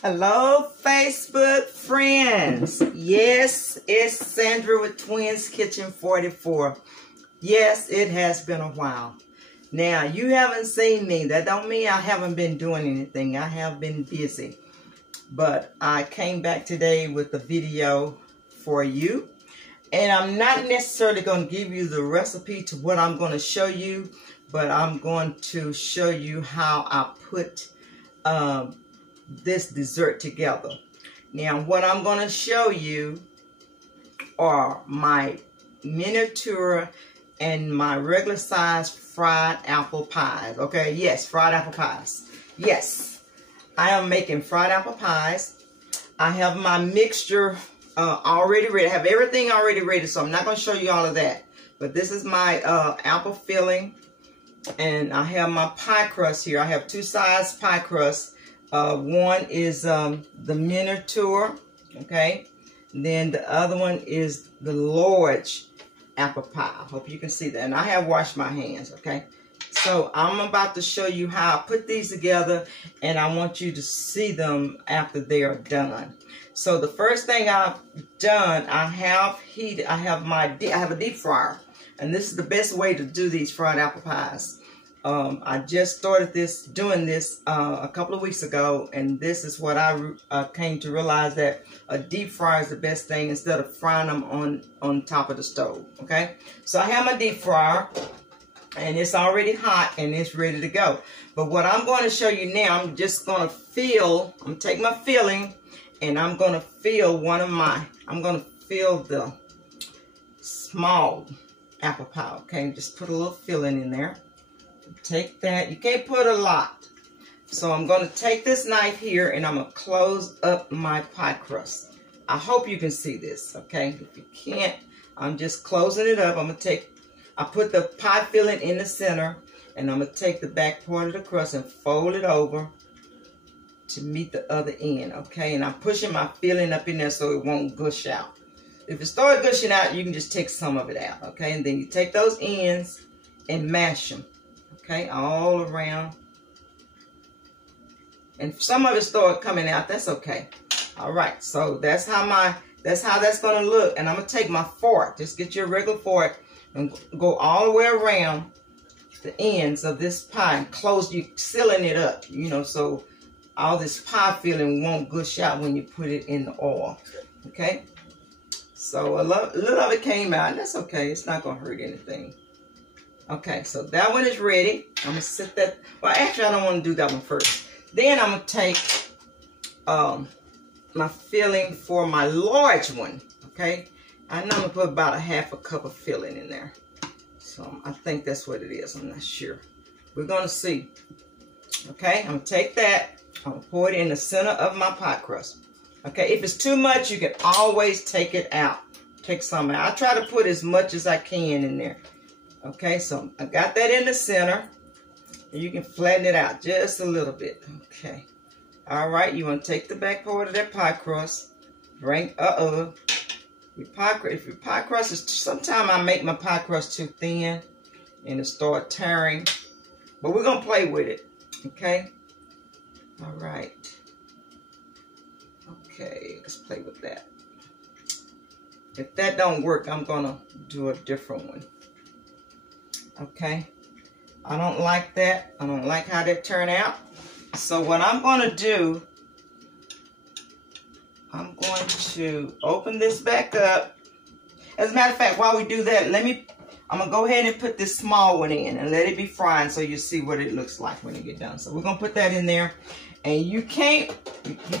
Hello, Facebook friends. Yes, it's Sandra with Twins Kitchen 44. Yes, it has been a while. Now, you haven't seen me. That don't mean I haven't been doing anything. I have been busy. But I came back today with a video for you. And I'm not necessarily going to give you the recipe to what I'm going to show you. But I'm going to show you how I put this dessert together. Now, what I'm going to show you are my miniature and my regular size fried apple pies. Okay, yes, fried apple pies. Yes, I am making fried apple pies. I have my mixture already ready. I have everything already ready, so I'm not going to show you all of that. But this is my apple filling, and I have my pie crust here. I have two size pie crusts. One is the miniature, okay? Then the other one is the large apple pie. I hope you can see that. And I have washed my hands, okay? So I'm about to show you how I put these together, and I want you to see them after they are done. So the first thing I've done, I have a deep fryer, and this is the best way to do these fried apple pies. I just started doing this a couple of weeks ago, and this is what I came to realize, that a deep fryer is the best thing instead of frying them on top of the stove. Okay, so I have my deep fryer, and it's already hot and it's ready to go. But what I'm going to show you now, I'm just going to I'm going to take my filling, and I'm going to fill the small apple pie. Okay, just put a little filling in there. Take that. You can't put a lot. So I'm going to take this knife here, and I'm going to close up my pie crust. I hope you can see this, okay? If you can't, I'm just closing it up. I put the pie filling in the center, and I'm going to take the back part of the crust and fold it over to meet the other end, okay? And I'm pushing my filling up in there so it won't gush out. If it starts gushing out, you can just take some of it out, okay? And then you take those ends and mash them. Okay, all around. And some of it started coming out. That's okay. All right, so that's how that's gonna look. And I'm gonna take my fork. Just get your regular fork and go all the way around the ends of this pie and close. You sealing it up, you know, so all this pie filling won't gush out when you put it in the oil. Okay. So a little of it came out, and that's okay. It's not gonna hurt anything. Okay, so that one is ready. I'm going to set that. Well, actually, I don't want to do that one first. Then I'm going to take my filling for my large one. Okay, and I'm going to put about a half a cup of filling in there. So I think that's what it is. I'm not sure. We're going to see. Okay, I'm going to take that. I'm going to pour it in the center of my pie crust. Okay, if it's too much, you can always take it out. Take some out. I try to put as much as I can in there. Okay, so I got that in the center. And you can flatten it out just a little bit. Okay. All right, you want to take the back part of that pie crust. If your pie crust is, sometimes I make my pie crust too thin and it start tearing. But we're going to play with it. Okay. All right. Okay, let's play with that. If that don't work, I'm going to do a different one. Okay, I don't like that. I don't like how that turned out. So what I'm going to do, I'm going to open this back up. As a matter of fact, while we do that, I'm going to go ahead and put this small one in and let it be frying so you see what it looks like when it get done. So we're going to put that in there. And you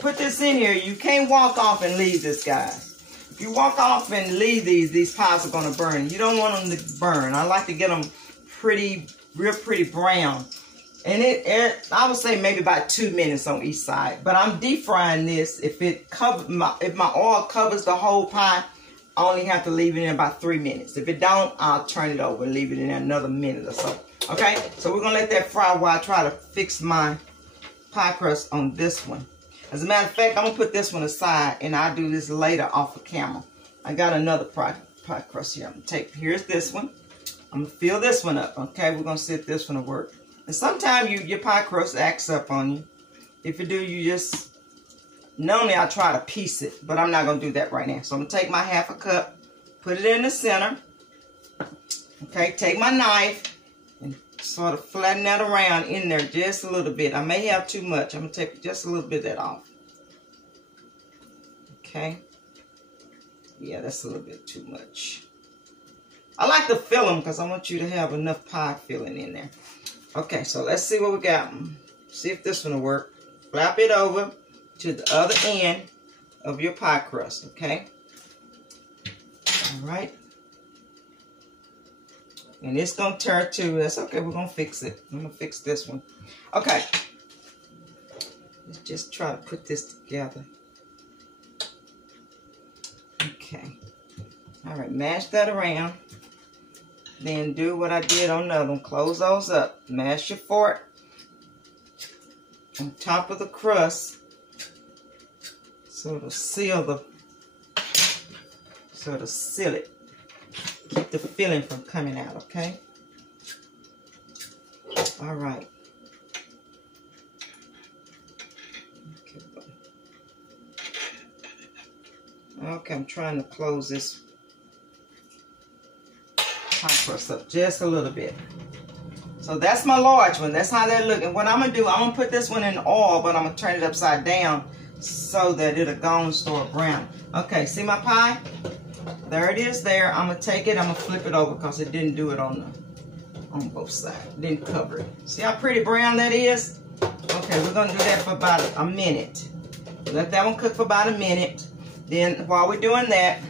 put this in here, you can't walk off and leave this, guys. If you walk off and leave these pies are going to burn. You don't want them to burn. I like to get them real pretty brown. And I would say maybe about 2 minutes on each side. But I'm deep frying this. If my oil covers the whole pie, I only have to leave it in about 3 minutes. If it don't, I'll turn it over and leave it in another minute or so. Okay, so we're gonna let that fry while I try to fix my pie crust on this one. As a matter of fact, I'm gonna put this one aside, and I'll do this later off of camera. I got another pie crust here. Here's this one. I'm going to fill this one up, okay? We're going to set this one to work. And sometimes your pie crust acts up on you. If you do, you just Normally I try to piece it, but I'm not going to do that right now. So I'm going to take my 1/2 cup, put it in the center. Okay, take my knife and sort of flatten that around in there just a little bit. I may have too much. I'm going to take just a little bit of that off. Okay. Yeah, that's a little bit too much. I like to fill them because I want you to have enough pie filling in there. Okay, so let's see what we got. See if this one will work. Flap it over to the other end of your pie crust, okay? All right. And it's going to turn too. That's okay. We're going to fix it. I'm going to fix this one. Okay. Let's just try to put this together. Okay. All right. Mash that around. Then do what I did on the other one. Close those up. Mash your fork on top of the crust. So it'll seal it. Keep the filling from coming out, okay? All right. Okay, I'm trying to close this pie crust up just a little bit. So that's my large one. That's how they're looking. What I'm going to do, I'm going to put this one in oil, but I'm going to turn it upside down so that it'll go and start brown. Okay, see my pie? There it is there. I'm going to take it. I'm going to flip it over because it didn't do it on both sides. It didn't cover it. See how pretty brown that is? Okay, we're going to do that for about a minute. Let that one cook for about a minute. Then while we're doing that,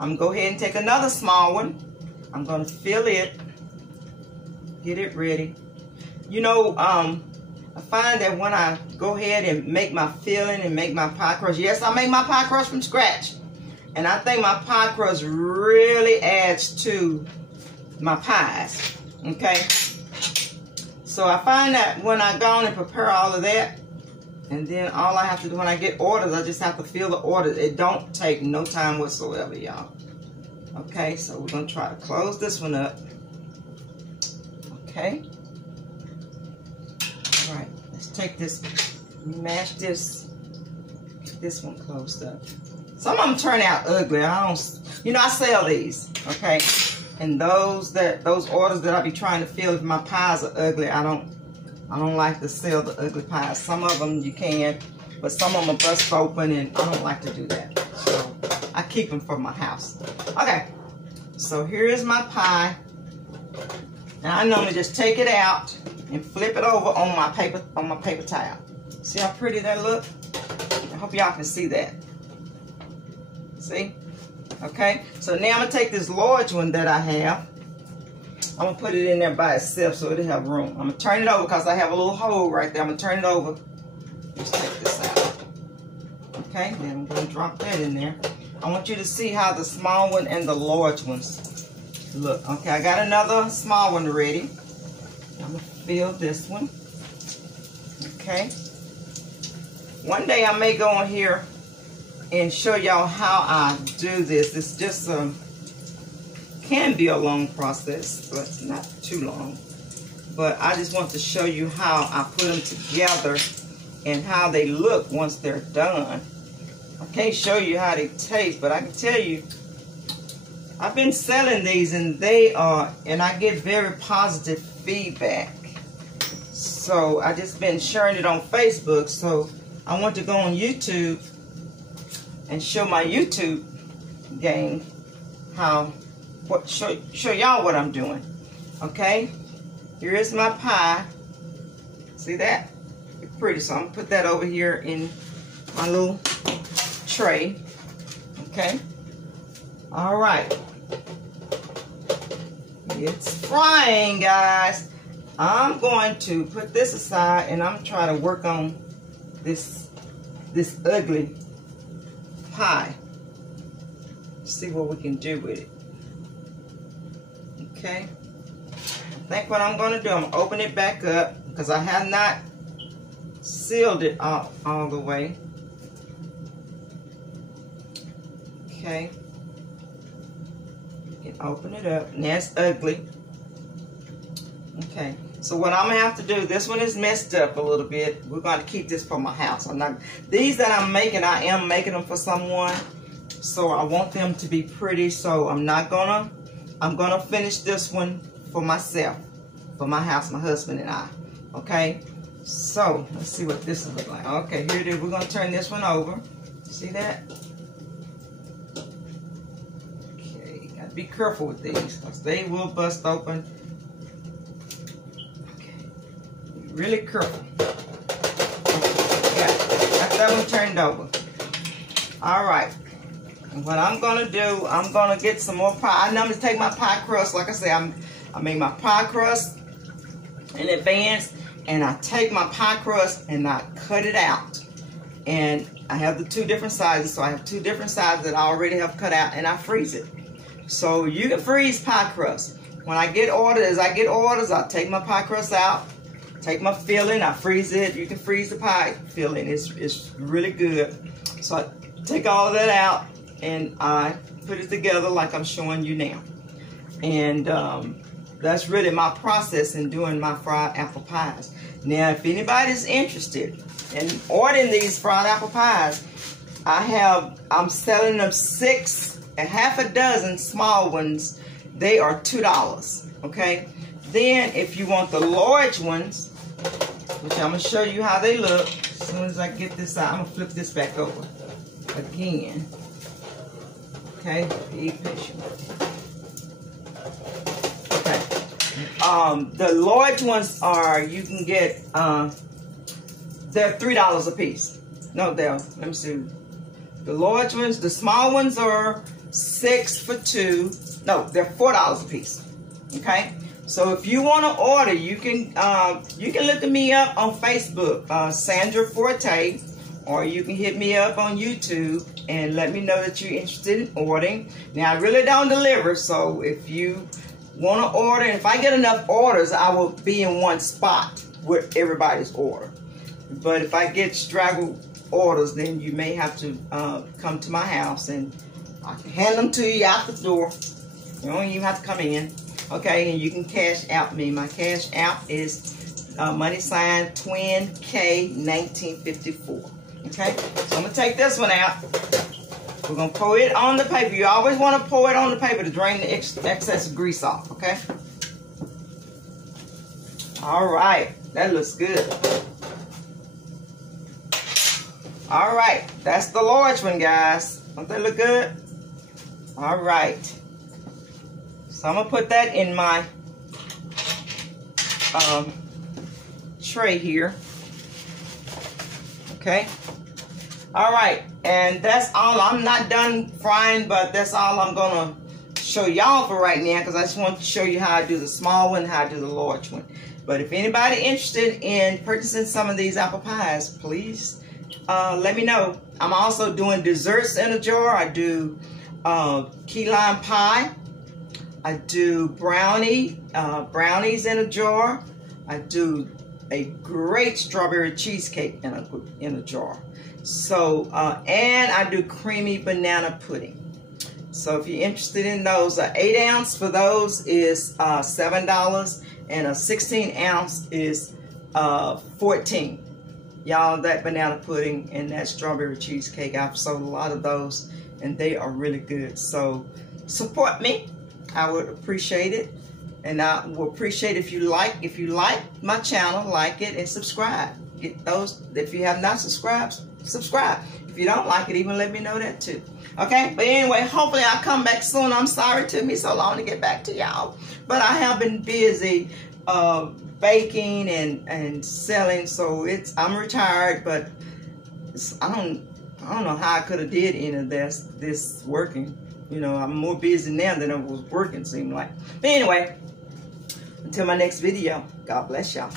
I'm going to go ahead and take another small one. I'm going to fill it. Get it ready. You know, I find that when I go ahead and make my filling and make my pie crust, yes, I make my pie crust from scratch. And I think my pie crust really adds to my pies, okay? So I find that when I go on and prepare all of that, and then all I have to do when I get orders, I just have to fill the orders. It don't take no time whatsoever, y'all. Okay, so we're going to try to close this one up. Okay. All right, let's take this, mash this, get this one closed up. Some of them turn out ugly. I sell these, okay? And those orders that I be trying to fill, if my pies are ugly, I don't like to sell the ugly pies. Some of them you can, but some of them are bust open, and I don't like to do that. So I keep them for my house. Okay, so here is my pie. Now I normally just take it out and flip it over on my paper towel. See how pretty that look? I hope y'all can see that. See? Okay, so now I'm gonna take this large one that I have. I'm gonna put it in there by itself so it'll have room. I'm gonna turn it over because I have a little hole right there. I'm gonna turn it over. Let's take this out. Okay, then I'm gonna drop that in there. I want you to see how the small one and the large ones look. Okay, I got another small one ready. I'm gonna fill this one. Okay. One day I may go on here and show y'all how I do this. It's just can be a long process, but not too long. But I just want to show you how I put them together and how they look once they're done. I can't show you how they taste, but I can tell you, I've been selling these and I get very positive feedback. So I just been sharing it on Facebook. So I want to go on YouTube and show my YouTube gang show y'all what I'm doing. Okay, here is my pie. See that? It's pretty. So I'm gonna put that over here in my little tray. Okay. All right. It's frying, guys. I'm going to put this aside and I'm trying to work on this ugly pie. See what we can do with it. Okay. I think what I'm going to do, I'm going to open it back up because I have not sealed it all the way. Okay. You can open it up. Now it's ugly. Okay. So what I'm gonna have to do, this one is messed up a little bit. We're gonna keep this for my house. These that I'm making, I am making them for someone. So I want them to be pretty. So I'm gonna finish this one for myself, for my house, my husband and I. Okay. So let's see what this is looking like. Okay, here it is. We're gonna turn this one over. See that? Okay, gotta be careful with these because they will bust open. Really careful. Yeah, that's that one turned over. All right. And what I'm gonna do, I'm gonna get some more pie. I'm gonna take my pie crust. Like I said, I made my pie crust in advance, and I take my pie crust and I cut it out. And I have the 2 different sizes, so I have 2 different sizes that I already have cut out, and I freeze it. So you can freeze pie crust. When I get orders, I take my pie crust out. Take my filling, I freeze it. You can freeze the pie filling. It's really good. So I take all of that out and I put it together like I'm showing you now. And that's really my process in doing my fried apple pies. Now, if anybody's interested in ordering these fried apple pies, I'm selling them 6, half a dozen small ones. They are $2. Okay. Then, if you want the large ones, which I'm going to show you how they look. As soon as I get this out, I'm going to flip this back over again. Okay, be patient. Okay. The large ones are, you can get, they're $3 a piece. No, let me see. The large ones, the small ones are 6 for 2. No, they're $4 a piece. Okay. So if you want to order, you can look me up on Facebook, Sandra Forte, or you can hit me up on YouTube and let me know that you're interested in ordering. Now, I really don't deliver, so if you want to order, and if I get enough orders, I will be in one spot with everybody's order. But if I get straggled orders, then you may have to come to my house and I can hand them to you out the door. You don't even have to come in. Okay, and you can cash out me. My cash out is # Twin K 1954. Okay, so I'm gonna take this one out. We're gonna pour it on the paper. You always want to pour it on the paper to drain the excess grease off. Okay. All right, that looks good. All right, that's the large one, guys. Don't that look good? All right. So I'm going to put that in my tray here. Okay. All right. And that's all. I'm not done frying, but that's all I'm going to show y'all for right now, because I just want to show you how I do the small one, how I do the large one. But if anybody interested in purchasing some of these apple pies, please let me know. I'm also doing desserts in a jar. I do key lime pie. I do brownies in a jar. I do a great strawberry cheesecake in a jar. So, and I do creamy banana pudding. So if you're interested in those, an 8-ounce for those is $7, and a 16-ounce is $14. Y'all, that banana pudding and that strawberry cheesecake, I've sold a lot of those, and they are really good. So support me. I would appreciate it, and I will appreciate if you like my channel, like it and subscribe. Get those. If you have not subscribed, subscribe. If you don't like it, even let me know that too. Okay, but anyway, hopefully I'll come back soon. I'm sorry it took me so long to get back to y'all, but I have been busy baking and selling, so I'm retired, but I don't know how I could have did any of this working. You know, I'm more busy now than I was working, seemed like. But anyway, until my next video, God bless y'all.